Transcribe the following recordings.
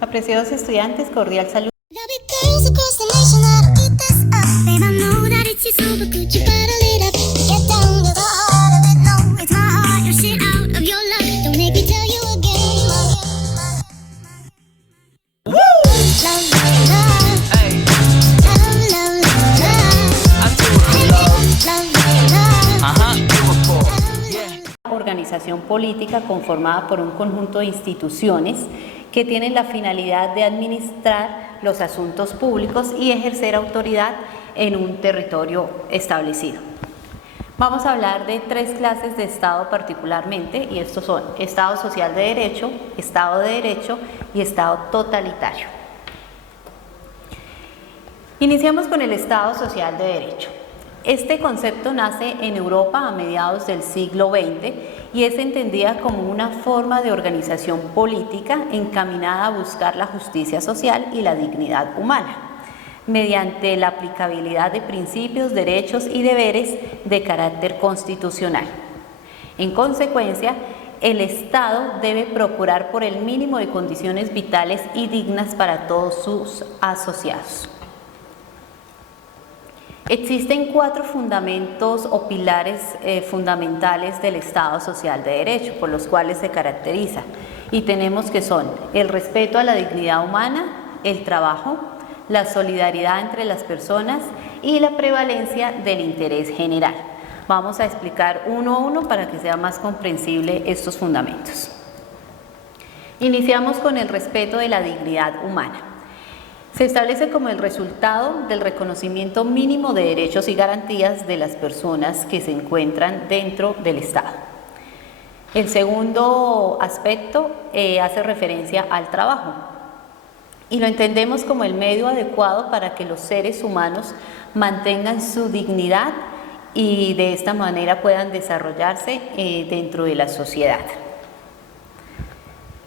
Apreciados estudiantes, cordial saludo. Organización política conformada por un conjunto de instituciones que tienen la finalidad de administrar los asuntos públicos y ejercer autoridad en un territorio establecido. Vamos a hablar de tres clases de Estado particularmente, y estos son Estado social de derecho, Estado de derecho y Estado totalitario. Iniciamos con el Estado social de derecho. Este concepto nace en Europa a mediados del siglo XX y es entendida como una forma de organización política encaminada a buscar la justicia social y la dignidad humana, mediante la aplicabilidad de principios, derechos y deberes de carácter constitucional. En consecuencia, el Estado debe procurar por el mínimo de condiciones vitales y dignas para todos sus asociados. Existen cuatro fundamentos o pilares fundamentales del Estado social de derecho por los cuales se caracteriza, y tenemos que son el respeto a la dignidad humana, el trabajo, la solidaridad entre las personas y la prevalencia del interés general. Vamos a explicar uno a uno para que sea más comprensible estos fundamentos. Iniciamos con el respeto de la dignidad humana. Se establece como el resultado del reconocimiento mínimo de derechos y garantías de las personas que se encuentran dentro del Estado. El segundo aspecto hace referencia al trabajo y lo entendemos como el medio adecuado para que los seres humanos mantengan su dignidad y de esta manera puedan desarrollarse dentro de la sociedad.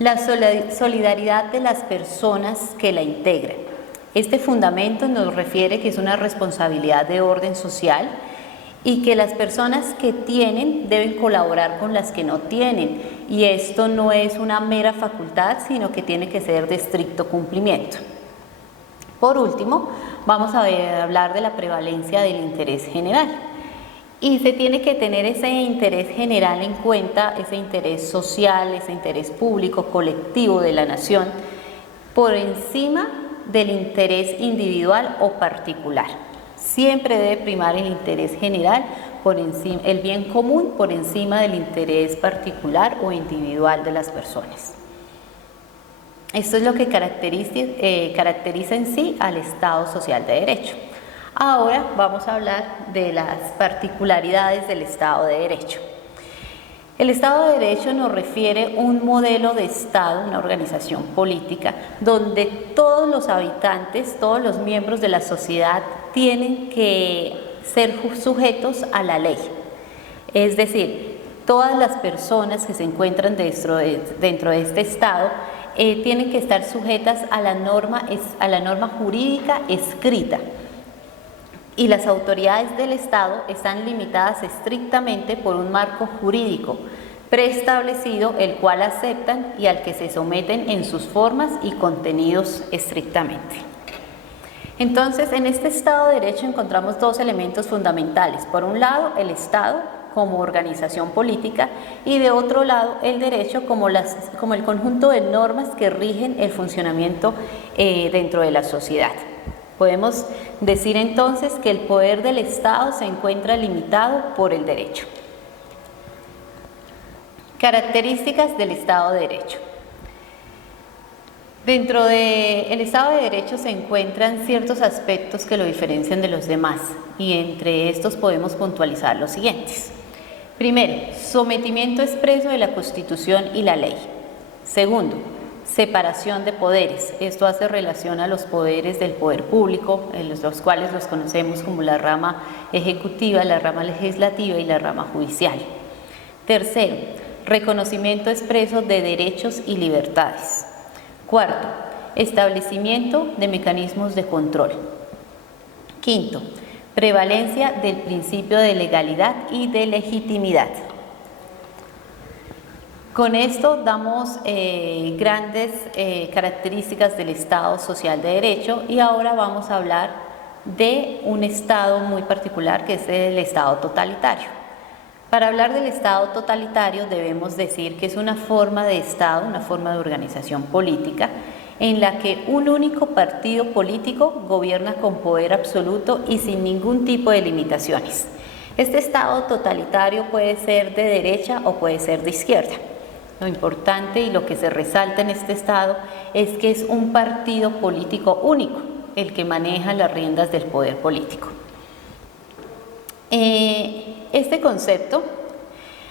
La solidaridad de las personas que la integran. Este fundamento nos refiere que es una responsabilidad de orden social y que las personas que tienen deben colaborar con las que no tienen, y esto no es una mera facultad, sino que tiene que ser de estricto cumplimiento. Por último, vamos a hablar de la prevalencia del interés general. Y se tiene que tener ese interés general en cuenta, ese interés social, ese interés público, colectivo de la nación, por encima del interés individual o particular. Siempre debe primar el interés general, por encima, el bien común por encima del interés particular o individual de las personas. Esto es lo que caracteriza en sí al Estado social de derecho. Ahora vamos a hablar de las particularidades del Estado de Derecho. El Estado de Derecho nos refiere un modelo de Estado, una organización política, donde todos los habitantes, todos los miembros de la sociedad tienen que ser sujetos a la ley. Es decir, todas las personas que se encuentran dentro de este Estado tienen que estar sujetas a la norma jurídica escrita. Y las autoridades del Estado están limitadas estrictamente por un marco jurídico preestablecido, el cual aceptan y al que se someten en sus formas y contenidos estrictamente. Entonces, en este Estado de Derecho encontramos dos elementos fundamentales. Por un lado, el Estado como organización política, y de otro lado, el derecho como el conjunto de normas que rigen el funcionamiento dentro de la sociedad. Podemos decir entonces que el poder del Estado se encuentra limitado por el derecho. Características del Estado de Derecho. Dentro del Estado de Derecho se encuentran ciertos aspectos que lo diferencian de los demás, y entre estos podemos puntualizar los siguientes. Primero, sometimiento expreso de la Constitución y la ley. Segundo, separación de poderes. Esto hace relación a los poderes del poder público, en los cuales los conocemos como la rama ejecutiva, la rama legislativa y la rama judicial. Tercero, reconocimiento expreso de derechos y libertades. Cuarto, establecimiento de mecanismos de control. Quinto, prevalencia del principio de legalidad y de legitimidad. Con esto damos grandes características del Estado social de derecho y ahora vamos a hablar de un Estado muy particular que es el Estado totalitario. Para hablar del Estado totalitario debemos decir que es una forma de Estado, una forma de organización política en la que un único partido político gobierna con poder absoluto y sin ningún tipo de limitaciones. Este Estado totalitario puede ser de derecha o puede ser de izquierda. Lo importante y lo que se resalta en este Estado es que es un partido político único el que maneja las riendas del poder político. Este concepto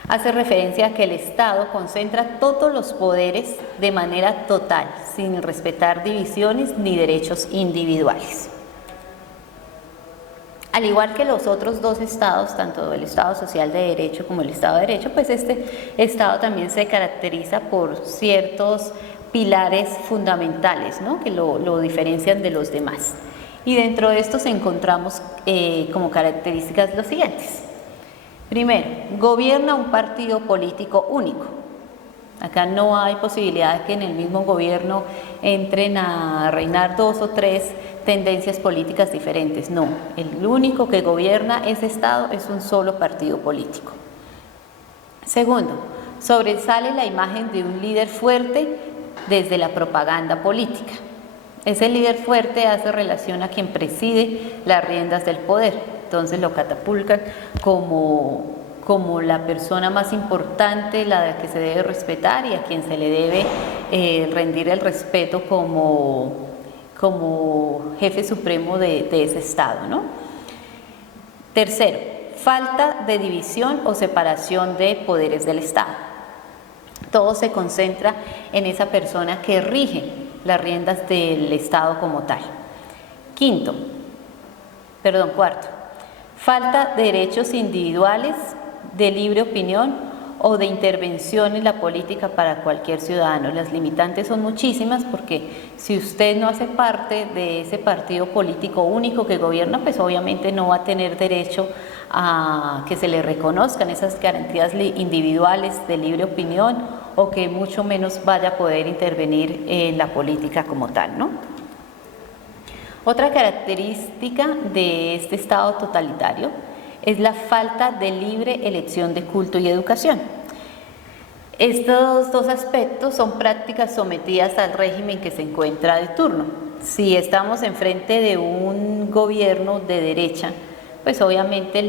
hace referencia a que el Estado concentra todos los poderes de manera total, sin respetar divisiones ni derechos individuales. Al igual que los otros dos estados, tanto el Estado social de derecho como el Estado de derecho, pues este Estado también se caracteriza por ciertos pilares fundamentales, ¿no?, que lo diferencian de los demás. Y dentro de estos encontramos como características los siguientes. Primero, gobierna un partido político único. Acá no hay posibilidad de que en el mismo gobierno entren a reinar dos o tres tendencias políticas diferentes. No, el único que gobierna ese Estado es un solo partido político. Segundo, sobresale la imagen de un líder fuerte desde la propaganda política. Ese líder fuerte hace relación a quien preside las riendas del poder, entonces lo catapultan como la persona más importante, la que se debe respetar y a quien se le debe rendir el respeto como jefe supremo de ese Estado, ¿no? Tercero, falta de división o separación de poderes del Estado. Todo se concentra en esa persona que rige las riendas del Estado como tal. Cuarto, falta de derechos individuales de libre opinión o de intervención en la política para cualquier ciudadano. Las limitantes son muchísimas porque si usted no hace parte de ese partido político único que gobierna, pues obviamente no va a tener derecho a que se le reconozcan esas garantías individuales de libre opinión o que mucho menos vaya a poder intervenir en la política como tal, ¿no? Otra característica de este Estado totalitario es la falta de libre elección de culto y educación. Estos dos aspectos son prácticas sometidas al régimen que se encuentra de turno. Si estamos enfrente de un gobierno de derecha, pues obviamente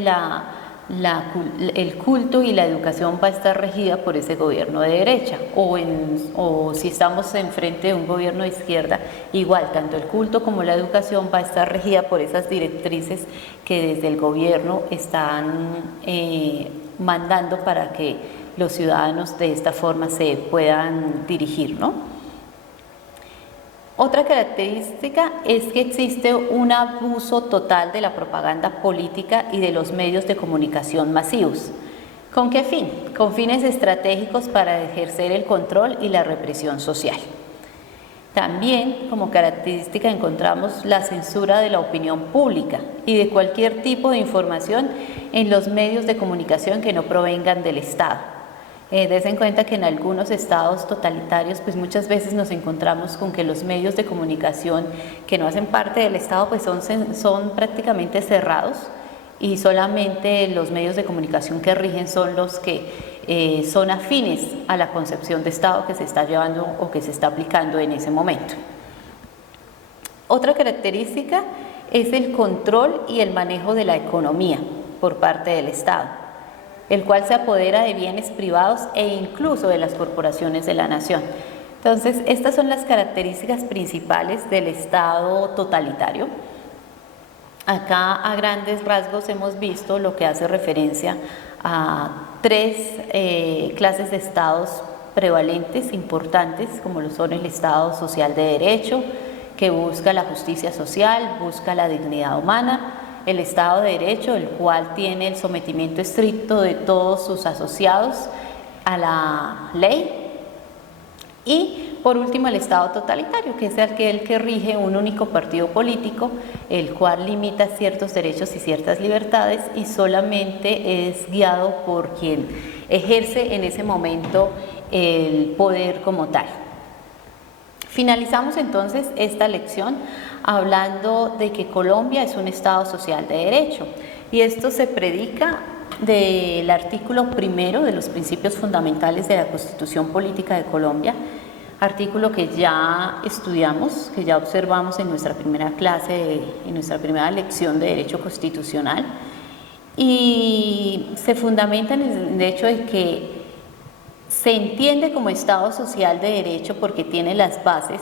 el culto y la educación va a estar regida por ese gobierno de derecha, o si estamos enfrente de un gobierno de izquierda, igual, tanto el culto como la educación va a estar regida por esas directrices que desde el gobierno están mandando para que los ciudadanos de esta forma se puedan dirigir, ¿no? Otra característica es que existe un abuso total de la propaganda política y de los medios de comunicación masivos. ¿Con qué fin? Con fines estratégicos para ejercer el control y la represión social. También como característica encontramos la censura de la opinión pública y de cualquier tipo de información en los medios de comunicación que no provengan del Estado. Des en cuenta que en algunos estados totalitarios pues muchas veces nos encontramos con que los medios de comunicación que no hacen parte del Estado pues son prácticamente cerrados y solamente los medios de comunicación que rigen son los que son afines a la concepción de Estado que se está llevando o que se está aplicando en ese momento. Otra característica es el control y el manejo de la economía por parte del Estado, el cual se apodera de bienes privados e incluso de las corporaciones de la nación. Entonces, estas son las características principales del Estado totalitario. Acá a grandes rasgos hemos visto lo que hace referencia a tres clases de estados prevalentes, importantes, como lo son el Estado social de derecho, que busca la justicia social, busca la dignidad humana; el Estado de Derecho, el cual tiene el sometimiento estricto de todos sus asociados a la ley; y por último el Estado totalitario, que es aquel que rige un único partido político, el cual limita ciertos derechos y ciertas libertades y solamente es guiado por quien ejerce en ese momento el poder como tal. Finalizamos entonces esta lección hablando de que Colombia es un Estado social de derecho, y esto se predica del artículo primero de los principios fundamentales de la Constitución Política de Colombia, artículo que ya estudiamos, que ya observamos en nuestra primera clase, en nuestra primera lección de Derecho Constitucional, y se fundamenta en el hecho de que se entiende como Estado social de derecho porque tiene las bases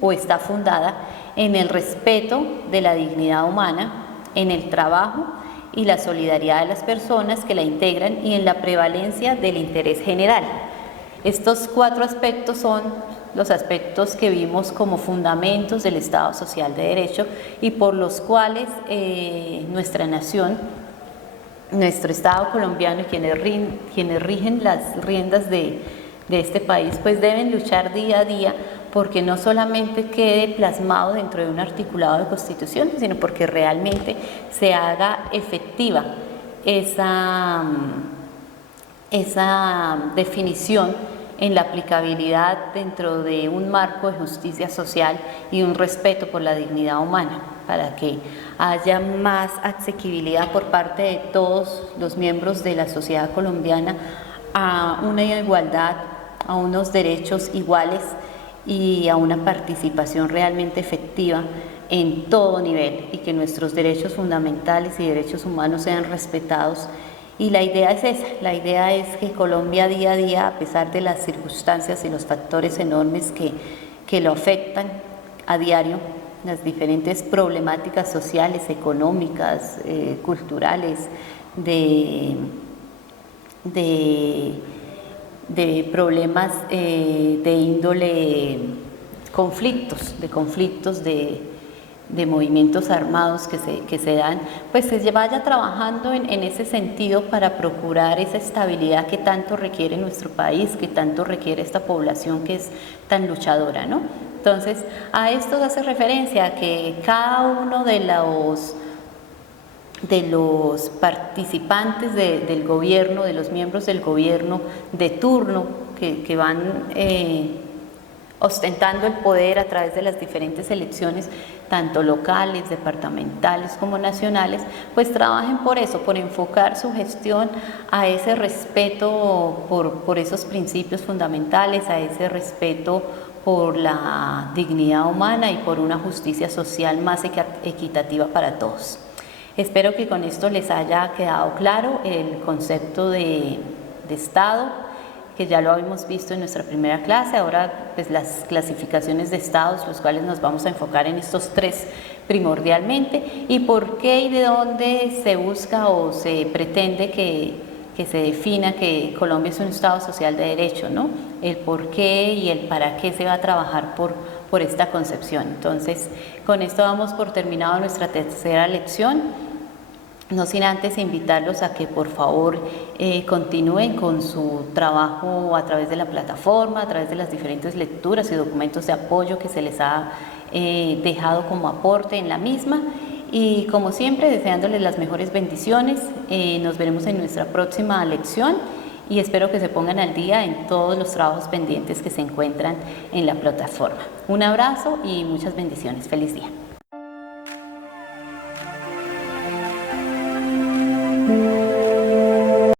o está fundada en el respeto de la dignidad humana, en el trabajo y la solidaridad de las personas que la integran y en la prevalencia del interés general. Estos 4 aspectos son los aspectos que vimos como fundamentos del Estado social de derecho y por los cuales nuestra nación, nuestro Estado colombiano y quienes rigen las riendas de este país, pues deben luchar día a día porque no solamente quede plasmado dentro de un articulado de Constitución, sino porque realmente se haga efectiva esa definición en la aplicabilidad dentro de un marco de justicia social y un respeto por la dignidad humana, para que haya más asequibilidad por parte de todos los miembros de la sociedad colombiana a una igualdad, a unos derechos iguales y a una participación realmente efectiva en todo nivel, y que nuestros derechos fundamentales y derechos humanos sean respetados. Y la idea es esa, la idea es que Colombia día a día, a pesar de las circunstancias y los factores enormes que lo afectan a diario, las diferentes problemáticas sociales, económicas, culturales, de problemas de índole conflictos de movimientos armados que se dan, pues se vaya trabajando en ese sentido para procurar esa estabilidad que tanto requiere nuestro país, que tanto requiere esta población que es tan luchadora, ¿no? Entonces, a esto hace referencia a que cada uno de los participantes del gobierno, de los miembros del gobierno de turno que van ostentando el poder a través de las diferentes elecciones, tanto locales, departamentales como nacionales, pues trabajen por eso, por enfocar su gestión a ese respeto por esos principios fundamentales, a ese respeto por la dignidad humana y por una justicia social más equitativa para todos. Espero que con esto les haya quedado claro el concepto de Estado, que ya lo habíamos visto en nuestra primera clase. Ahora pues las clasificaciones de estados, los cuales nos vamos a enfocar en estos 3 primordialmente, y por qué y de dónde se busca o se pretende que se defina que Colombia es un Estado social de derecho, ¿no? El por qué y el para qué se va a trabajar por esta concepción. Entonces, con esto damos por terminado nuestra tercera lección. No sin antes invitarlos a que por favor continúen con su trabajo a través de la plataforma, a través de las diferentes lecturas y documentos de apoyo que se les ha dejado como aporte en la misma. Y como siempre, deseándoles las mejores bendiciones. Nos veremos en nuestra próxima lección y espero que se pongan al día en todos los trabajos pendientes que se encuentran en la plataforma. Un abrazo y muchas bendiciones. Feliz día.